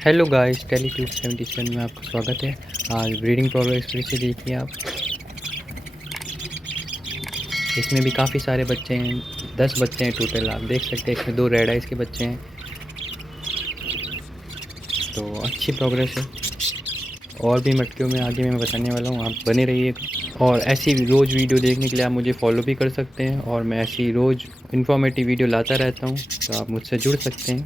Hello guys, टेलीट्यूब 77 में आपका स्वागत है। आज ब्रीडिंग प्रोग्रेस फिर से देखिए आप। इसमें भी काफ़ी सारे बच्चे हैं, 10 बच्चे हैं टोटल। आप देख सकते हैं इसमें 2 रेड आइज के बच्चे हैं, तो अच्छी प्रोग्रेस है। और भी मटकियों में आगे मैं बताने वाला हूँ, आप बने रहिएगा। और ऐसी रोज़ वीडियो देखने के लिए आप मुझे फॉलो भी कर सकते हैं, और मैं ऐसी रोज़ इन्फॉर्मेटिव वीडियो लाता रहता हूँ, तो आप मुझसे जुड़ सकते हैं।